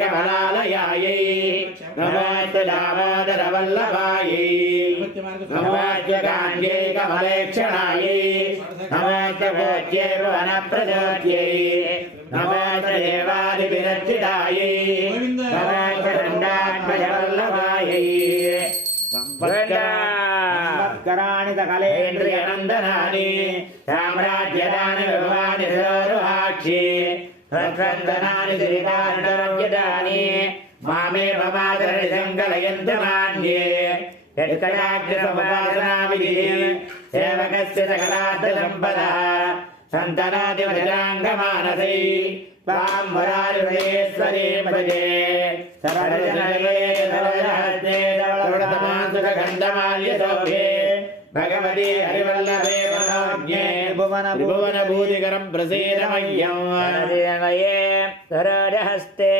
कमलालयायै नमस्ते दामोदरवल्लभायै नमस्ते कान्यै कमलेक्षणायै नमस्ते भोज्यै भुवनप्रचोद्यै नमस्ते देवादिविरचितायै नमस्ते दण्डात्मजवल्लभायै कराणि सकलेन्द्रियनन्दनानि साम्राज्यदानि विभवानि सरोरुहाक्षि रक्षन्दनानि श्रीकारणरव्यदानि मामेव मातरि सङ्कलयन्तु मान्ये यत्कटाक्षसमुपासनाविधिः सेवकस्य सकलार्थसम्पदः सन्तनाति वज्राङ्गमानसै त्वां मुरारिहृदेश्वरीं भजे सरलजनये सरलहस्ते धवलतमासुखगन्धमाल्यशोभे भगवती हरिवल्लभे मनोज्ञे त्रिभुवनभूतिकरं प्रसीद मह्यं सरलहस्ते